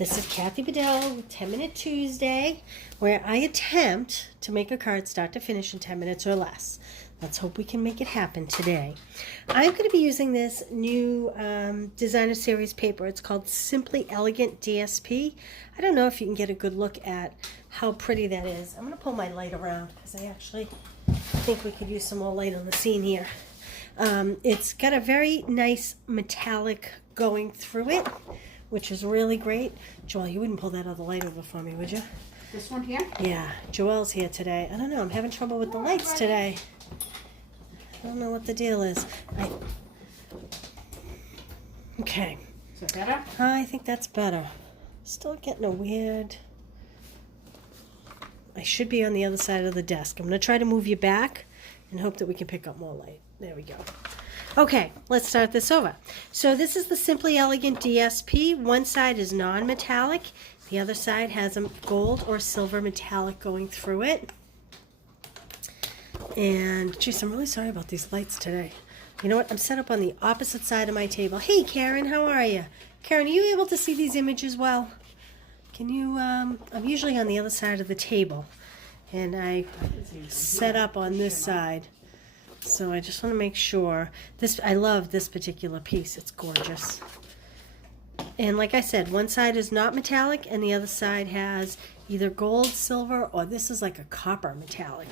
This is Kathy Bedell with 10 Minute Tuesday, where I attempt to make a card start to finish in 10 minutes or less. Let's hope we can make it happen today. I'm going to be using this new designer series paper. It's called Simply Elegant DSP. I don't know if you can get a good look at how pretty that is. I'm going to pull my light around because I actually think we could use some more light on the scene here. It's got a very nice metallic going through it, which is really great. Joelle, you wouldn't pull that other light over for me, would you? This one here? Yeah, Joelle's here today. I don't know, I'm having trouble with the lights today. I don't know what the deal is. Okay. Is that better? I think that's better. Still getting a weird... I should be on the other side of the desk. I'm going to try to move you back and hope that we can pick up more light. There we go. Okay, let's start this over. So this is the Simply Elegant DSP. One side is non-metallic. The other side has a gold or silver metallic going through it. And, geez, I'm really sorry about these lights today. You know what? I'm set up on the opposite side of my table. Hey, Karen, how are you? Karen, are you able to see these images well? Can you, I'm usually on the other side of the table. And I set up on this side. So I just want to make sure. I love this particular piece. It's gorgeous. And like I said, one side is not metallic and the other side has either gold, silver, or this is like a copper metallic.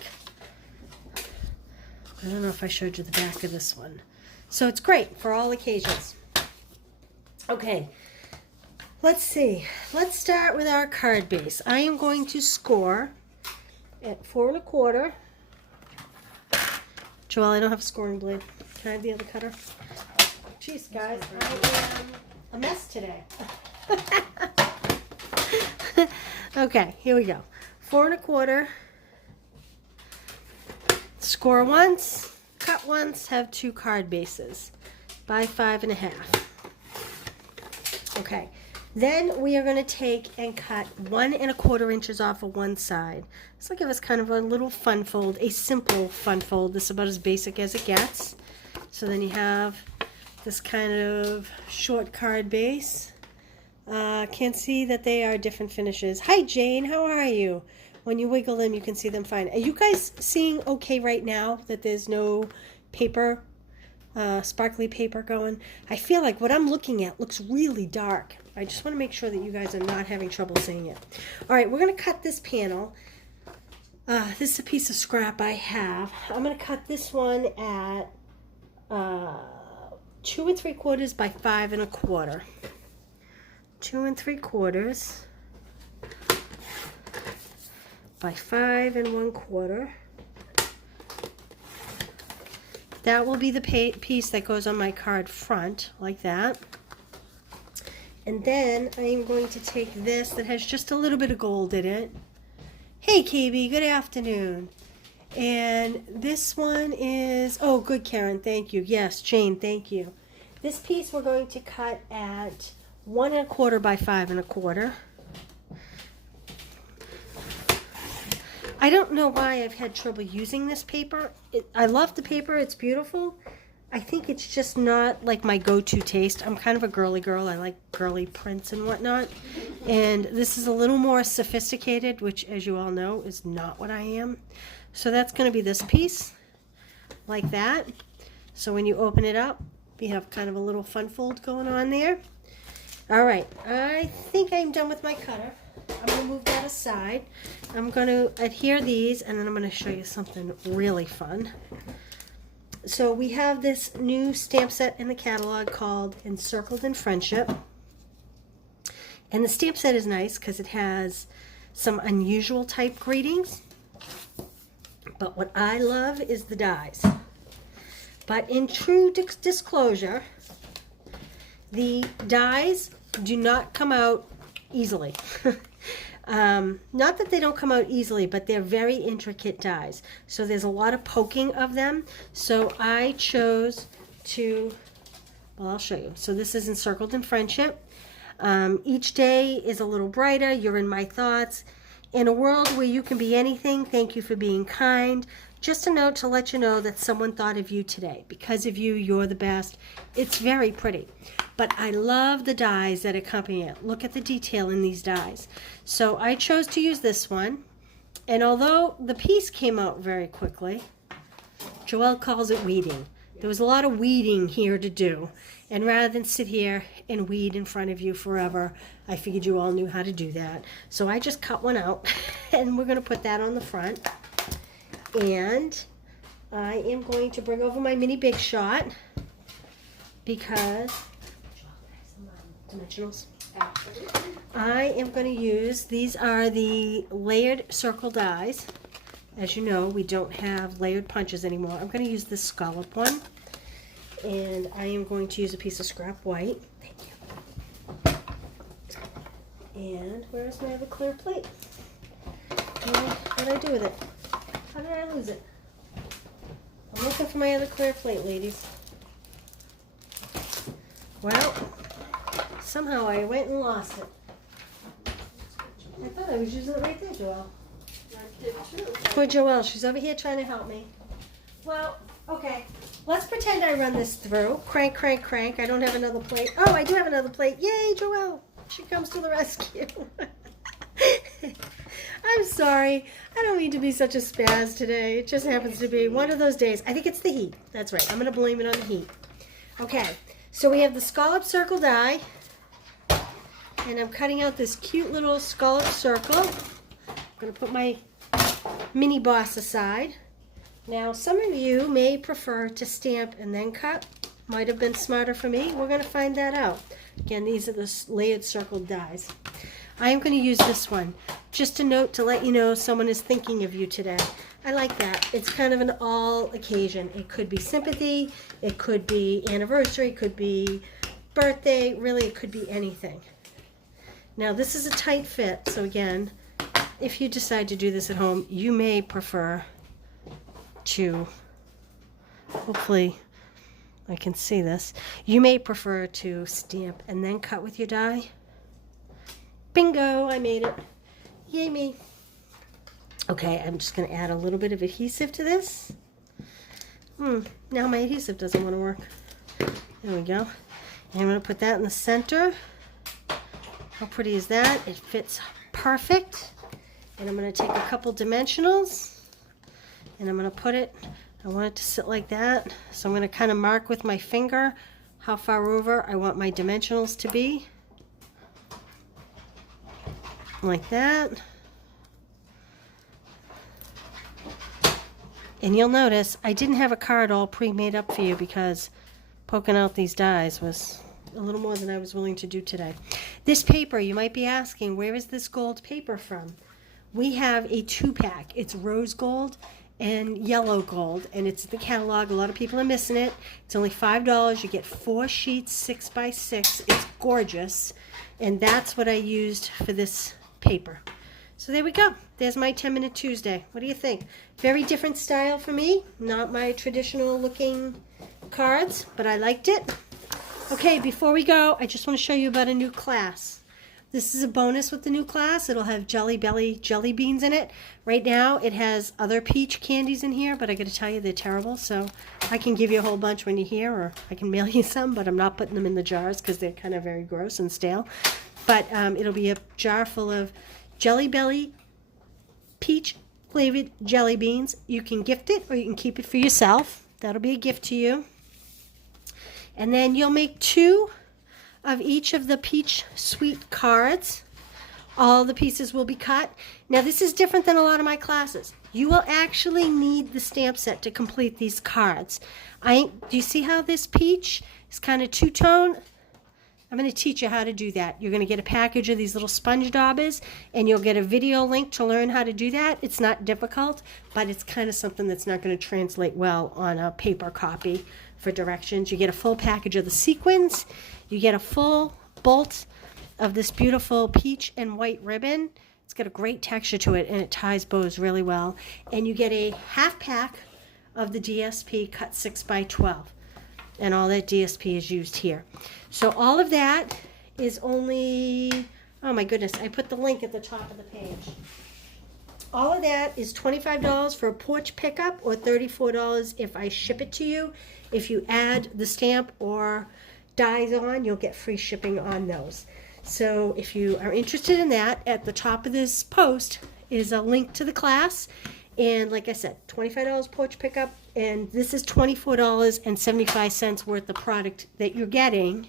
I don't know if I showed you the back of this one. So it's great for all occasions. Okay, let's see. Let's start with our card base. I am going to score at 4 1/4. Joelle, I don't have a scoring blade. Can I have the other cutter? Jeez, guys, I am a mess today. Okay, here we go. 4 1/4. Score once, cut once, have 2 card bases by 5 1/2. Okay, then we are going to take and cut 1 1/4 inches off of one side. This will give us kind of a little fun fold, a simple fun fold. This is about as basic as it gets. So then you have this kind of short card base. Can't see that they are different finishes. Hi Jane, how are you? When you wiggle them, you can see them fine. Are you guys seeing okay right now that there's no paper, sparkly paper going? I feel like what I'm looking at looks really dark. I just want to make sure that you guys are not having trouble seeing it. All right, we're going to cut this panel. This is a piece of scrap I have. I'm going to cut this one at 2 3/4 by 5 1/4. 2 3/4 by 5 1/4. That will be the piece that goes on my card front, like that. And then I am going to take this that has just a little bit of gold in it. Hey KB, good afternoon. And this one is, oh good Karen, thank you. Yes, Jane, thank you. This piece we're going to cut at 1 1/4 by 5 1/4. I don't know why I've had trouble using this paper. I love the paper, it's beautiful. I think it's just not like my go-to taste. I'm kind of a girly girl. I like girly prints and whatnot. And this is a little more sophisticated, which as you all know is not what I am. So that's going to be this piece, like that. So when you open it up, you have kind of a little fun fold going on there. All right, I think I'm done with my cutter. I'm going to move that aside. I'm going to adhere these, and then I'm going to show you something really fun. So we have this new stamp set in the catalog called Encircled in Friendship. And the stamp set is nice because it has some unusual type greetings. But what I love is the dies. But in true disclosure, the dies do not come out easily. Not that they don't come out easily, but they're very intricate dies. So there's a lot of poking of them. So I chose to, well, I'll show you. So this is Encircled in Friendship. Each day is a little brighter. You're in my thoughts. In a world where you can be anything, thank you for being kind. Just a note to let you know that someone thought of you today. Because of you, you're the best. It's very pretty. But I love the dies that accompany it. Look at the detail in these dies. So I chose to use this one. And although the piece came out very quickly, Joelle calls it weeding. There was a lot of weeding here to do. And rather than sit here and weed in front of you forever, I figured you all knew how to do that. So I just cut one out. And we're going to put that on the front. And I am going to bring over my mini Big Shot because dimensionals. I am going to use, these are the layered circle dies. As you know, we don't have layered punches anymore. I'm going to use this scallop one. And I am going to use a piece of scrap white. Thank you. And where's my other clear plate? What did I do with it? How did I lose it? I'm looking for my other clear plate, ladies. Well, somehow I went and lost it. I thought I was using it right there, Joelle. I did too. Poor Joelle, she's over here trying to help me. Well, okay. Let's pretend I run this through. Crank, crank, crank. I don't have another plate. Oh, I do have another plate. Yay, Joelle. She comes to the rescue. I'm sorry. I don't mean to be such a spaz today. It just happens to be one of those days. I think it's the heat. That's right. I'm going to blame it on the heat. Okay. So we have the scallop circle die. And I'm cutting out this cute little scallop circle. I'm going to put my mini boss aside. Now, some of you may prefer to stamp and then cut. Might have been smarter for me. We're going to find that out. Again, these are the layered circle dies. I am going to use this one. Just a note to let you know someone is thinking of you today. I like that. It's kind of an all occasion. It could be sympathy. It could be anniversary. It could be birthday. Really, it could be anything. Now, this is a tight fit. So again, if you decide to do this at home, you may prefer to, hopefully I can see this, you may prefer to stamp and then cut with your die. Bingo, I made it. Yay me. Okay, I'm just going to add a little bit of adhesive to this. Now my adhesive doesn't want to work. There we go. And I'm going to put that in the center. How pretty is that? It fits perfect. And I'm going to take a couple dimensionals and I'm going to put it, I want it to sit like that. So I'm going to kind of mark with my finger how far over I want my dimensionals to be. Like that. And you'll notice I didn't have a card all pre-made up for you because poking out these dies was a little more than I was willing to do today. This paper, you might be asking, where is this gold paper from? We have a 2-pack. It's rose gold and yellow gold, and it's the catalog. A lot of people are missing it. It's only $5. You get 4 sheets, 6 by 6. It's gorgeous, and that's what I used for this paper. So there we go. There's my 10-minute Tuesday. What do you think? Very different style for me. Not my traditional looking cards, but I liked it. Okay, before we go, I just want to show you about a new class. This is a bonus with the new class. It'll have Jelly Belly jelly beans in it. Right now, it has other peach candies in here, but I got to tell you, they're terrible. So I can give you a whole bunch when you're here, or I can mail you some, but I'm not putting them in the jars because they're kind of very gross and stale. But it'll be a jar full of Jelly Belly peach flavored jelly beans. You can gift it or you can keep it for yourself. That'll be a gift to you. And then you'll make 2 of each of the peach sweet cards. All the pieces will be cut. Now this is different than a lot of my classes. You will actually need the stamp set to complete these cards. Do you see how this peach is kind of two-tone? I'm going to teach you how to do that. You're going to get a package of these little sponge daubers, and you'll get a video link to learn how to do that. It's not difficult, but it's kind of something that's not going to translate well on a paper copy for directions. You get a full package of the sequins. You get a full bolt of this beautiful peach and white ribbon. It's got a great texture to it, and it ties bows really well. And you get a half pack of the DSP cut 6 by 12. And all that DSP is used here. So all of that is only, oh my goodness, I put the link at the top of the page. All of that is $25 for a porch pickup or $34 if I ship it to you. If you add the stamp or dies on, you'll get free shipping on those. So if you are interested in that, at the top of this post is a link to the class. And like I said, $25 porch pickup, and this is $24.75 worth of product that you're getting,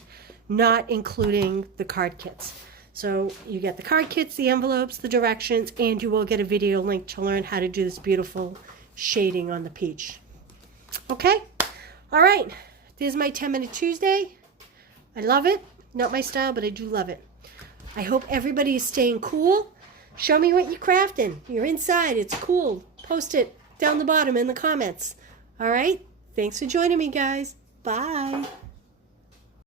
not including the card kits. So you get the card kits, the envelopes, the directions, and you will get a video link to learn how to do this beautiful shading on the peach. Okay? All right. There's my 10-minute Tuesday. I love it. Not my style, but I do love it. I hope everybody is staying cool. Show me what you're crafting. You're inside. It's cool. Post it down the bottom in the comments. All right? Thanks for joining me, guys. Bye.